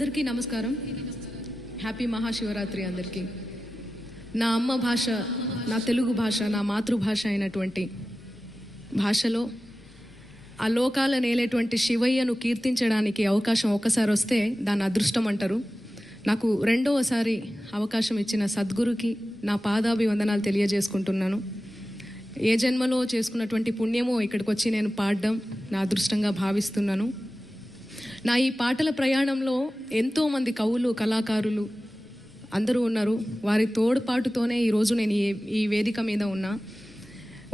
అందరికీ నమస్కారం. హ్యాపీ మహాశివరాత్రి అందరికీ. నా అమ్మ భాష, నా తెలుగు భాష, నా మాతృభాష అయినటువంటి భాషలో ఆ లోకాల నేలేటువంటి శివయ్యను కీర్తించడానికి అవకాశం ఒక్కసారి వస్తే దాని అదృష్టం అంటారు. నాకు రెండవసారి అవకాశం ఇచ్చిన సద్గురుకి నా పాదాభివందనాలు తెలియజేసుకుంటున్నాను. ఏ జన్మలో చేసుకున్నటువంటి పుణ్యమో ఇక్కడికి వచ్చి నేను పాడడం నా అదృష్టంగా భావిస్తున్నాను. నా ఈ పాటల ప్రయాణంలో ఎంతోమంది కవులు, కళాకారులు అందరూ ఉన్నారు. వారి తోడ్పాటుతోనే ఈరోజు నేను ఈ వేదిక మీద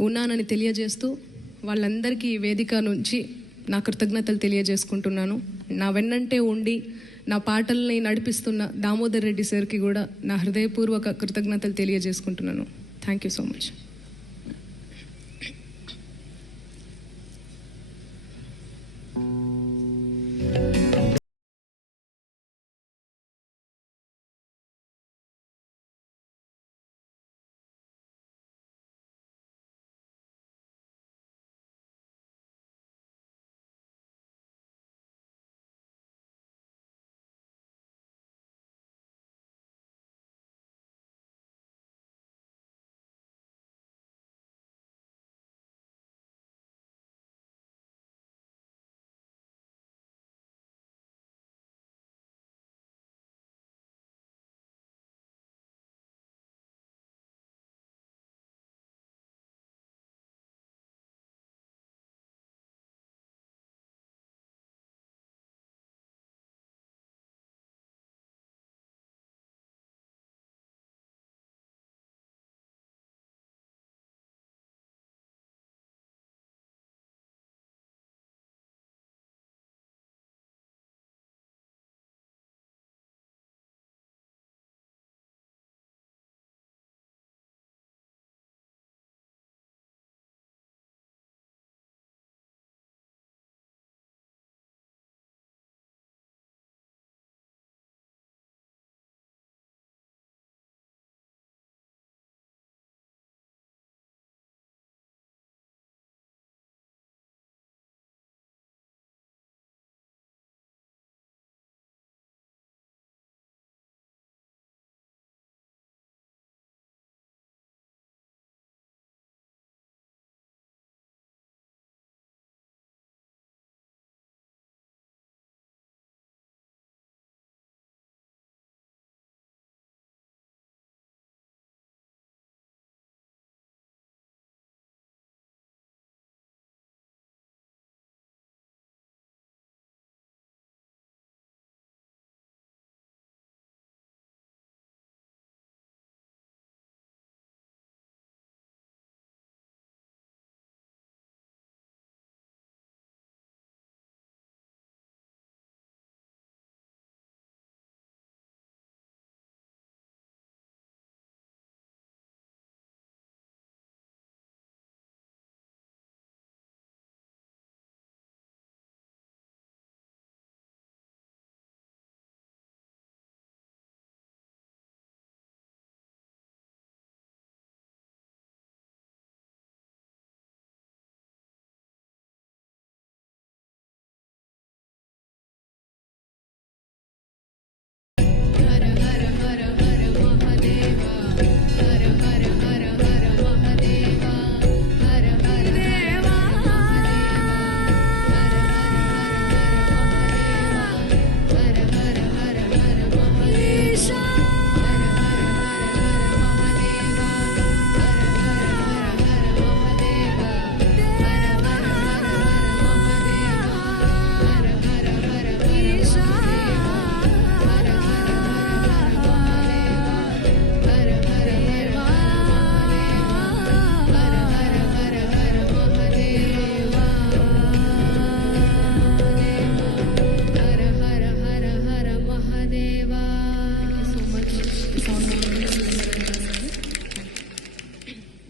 ఉన్నానని తెలియజేస్తూ వాళ్ళందరికీ ఈ వేదిక నుంచి నా కృతజ్ఞతలు తెలియజేసుకుంటున్నాను. నా వెన్నంటే ఉండి నా పాటల్ని నడిపిస్తున్న దామోదర్ రెడ్డి సార్కి కూడా నా హృదయపూర్వక కృతజ్ఞతలు తెలియజేసుకుంటున్నాను. Thank you so much.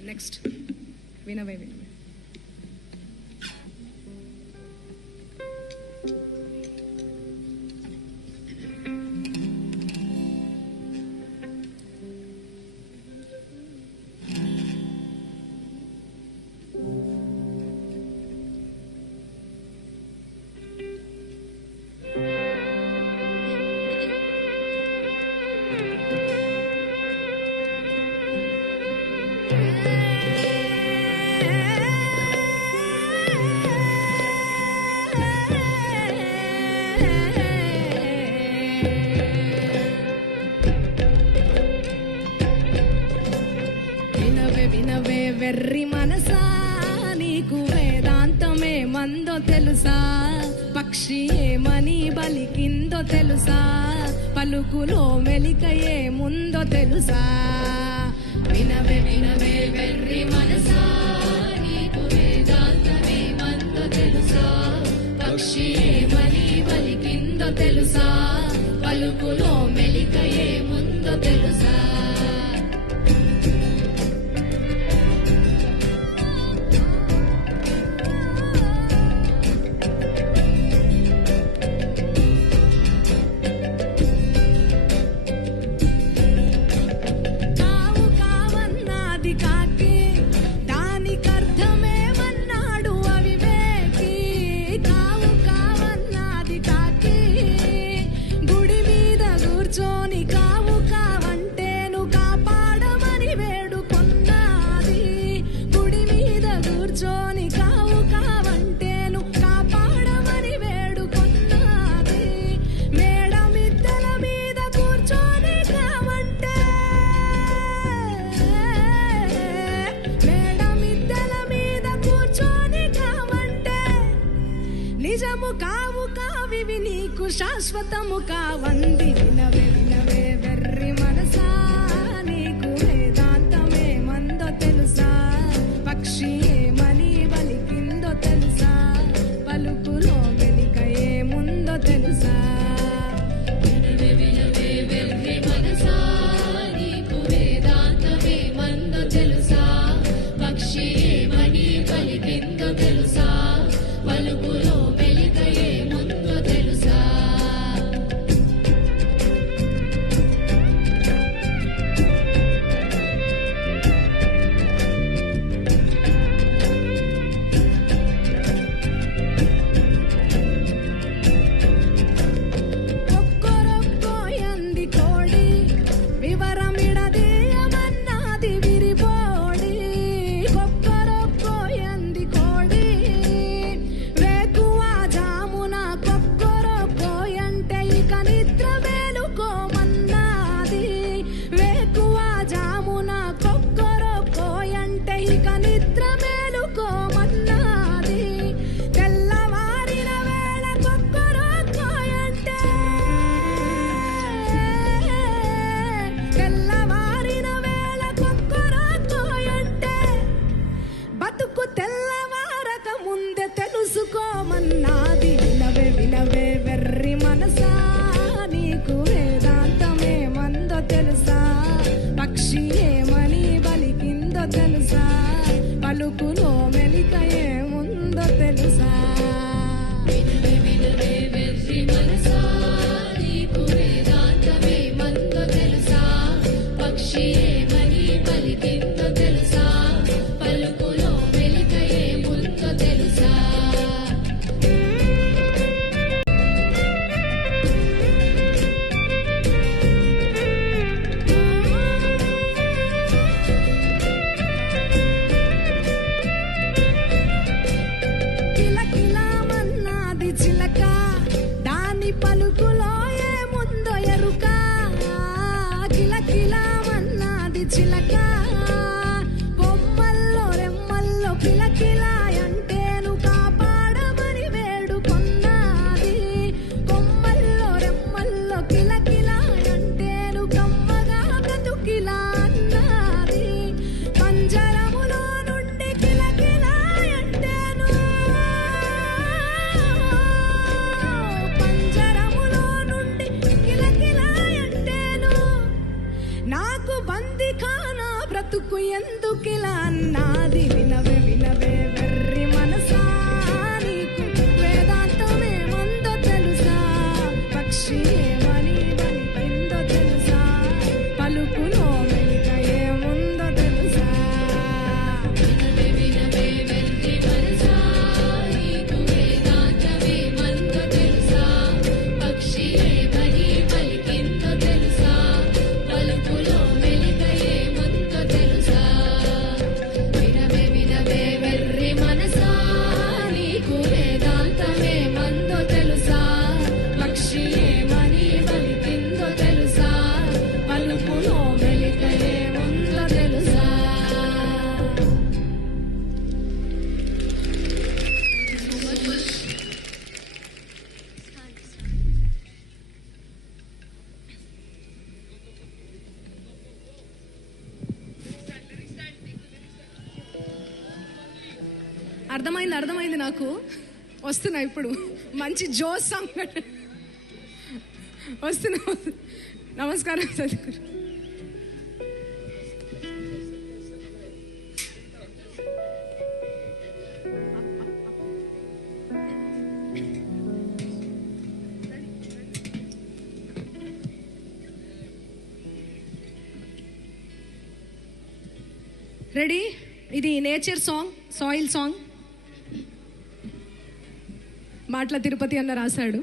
Next వినవే. వినవే వెర్రి మనసా, నీకు వేదాంతమే మందో తెలుసా? పక్షి ఏమని బలికిందో తెలుసా? పలుకులో మెలిక ఏముందో తెలుసా? వినవే వినవే వెర్రి మనసా, నీకు వేదాంతమే మందో తెలుసా? పక్షి ఏమని బలికిందో తెలుసా? పలుకులో మెలిక ఏముందో తెలుసా? నిజము కావు కావివి నీకు శాశ్వతము కావంది. వినవే వినవే వెర్రి మనసా, నీకు వేదాంతమే మందో తెలుసా? పక్షి ఏమని బలికిందో తెలుసా? పలుకులో మెలిక ఏముందో తెలుసా? వినవే వినవే వెర్రి మనసా, నీకు వేదాంతమే మందో తెలుసా? పక్షి ఏమని బలికిందో తెలుసా? పలుకులో మెలిక ఏముందో తెలుసా? ఒక్కొరొక్కో ఎంది కోడి వివరమిడదీయమన్నది విరిబోడి. ఒక్కొరొక్కో ఎంది కోడి వేకువ జామున కొక్కొరొక్కో అంటే ఇక నిద్ర మేలుకోమన్నది. వేకువ జామున కొక్కొరొక్కో అంటే ఇక నిద్ర మేలుకోమన్నది. తెల్లవారిన వేళ కొక్కొరొక్కో అంటే, తెల్లవారిన వేళ కొక్కొరొక్కో అంటే బతుకు తెల్లవారక ముందే తెలుసుకోమన్నది. వినవే వినవే వెర్రి మనసా, నీకు వేదాంతమే మందో తెలుసా? పక్షి ఏమని బలికిందో తెలుసా? పలుకులో మెలిక ఏముందో తెలుసా? వినవే వినవే వెర్రి మనసా, నీకు వేదాంతమే మందో తెలుసా? పక్షి ఏమని బలికిందో తెలుసా? పలుకులో మెలిక ఏముందో తెలుసా? కిలకిలామన్నది చిలక, దాని పలుకులో ఏముందో ఎరుక? కిలకిలామన్నది చిలక, కొమ్మల్లో రెమ్మల్లో కిలకిలా అంటేను కాపాడమని వేడుకొన్నది. కొమ్మల్లో రెమ్మల్లో కిలకిలా అంటేను కమ్మగా బ్రతుకిలా అన్నది. పంజరములో నుండి కిలకిలా అంటేను, పంజరములో నుండి కిలకిలా అంటేను నాకు బందిఖానా బ్రతుకు ఎందుకిలా అన్నది. వినవే వినవే వెర్రి మనసా, నీకు వేదాంతమే మందో తెలుసా? పక్షి ఏమని బలికిందో తెలుసా? పలుకులో మెలిక ఏముందో తెలుసా? వినవే వినవే వెర్రి మనసా, నీకు వేదాంతమే మందో తెలుసా? పక్షి ఏమని బలికిందో తెలుసా? పలుకులో మెలిక ఏముందో తెలుసా? వినవే వినవే వెర్రి అర్థమైంది నాకు. వస్తున్నా ఇప్పుడు, మంచి జోస్ సాంగ్ వస్తున్నా. నమస్కారం సద్గురు. రెడీ? ఇది నేచర్ సాంగ్, సాయిల్ సాంగ్. మాటల తిరుపతి అన్న రాశాడు.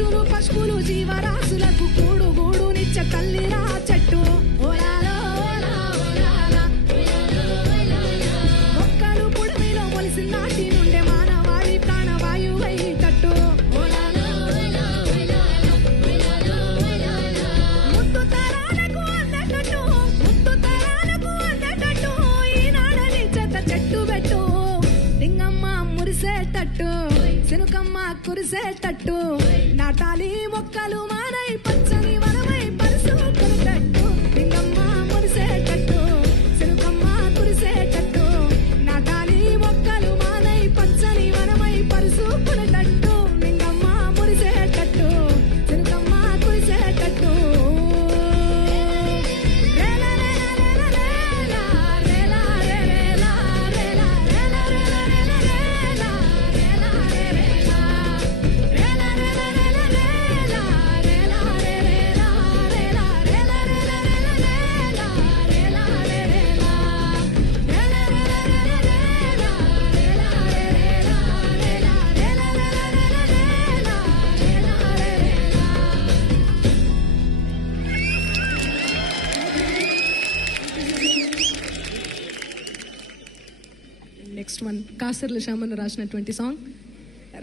పక్షులు పశువులు జీవరాశులకు కూడు గూడు నిచ్చ తల్లిరా చెట్టు ఓలాలో ఓలా ఓలాలా. మొక్కలు పుడమిలో మొలిసి నాటి నుండే మానవాళి ప్రాణవాయువై తట్టు ఓలాలో ఓలా ఓలాలా, ఓలాలో ఓలాలా. ముత్తు తరాలకు అందటట్టు ముత్తు తరాలకు అందటట్టు ఈనాడని చెత్త చెట్టు పెట్టు లింగమ్మ మురిసేటట్టు శనుకమ్మ కురిసేటట్టు నాటాలి మొక్కలు మానై పచ్చని వనమై పరుసుకునేటట్టు లింగమ్మ మురిసేటట్టు శనుకమ్మ కురిసేటట్టు నాటాలి మొక్కలు మానై పచ్చని వనమై పరుసుకునేటట్టు లింగమ్మ మురిసేటట్టు శనుకమ్మ కురిసేటట్టు. నెక్స్ట్ వన్ కాసర్ల శ్యామన్న రాసినటువంటి సాంగ్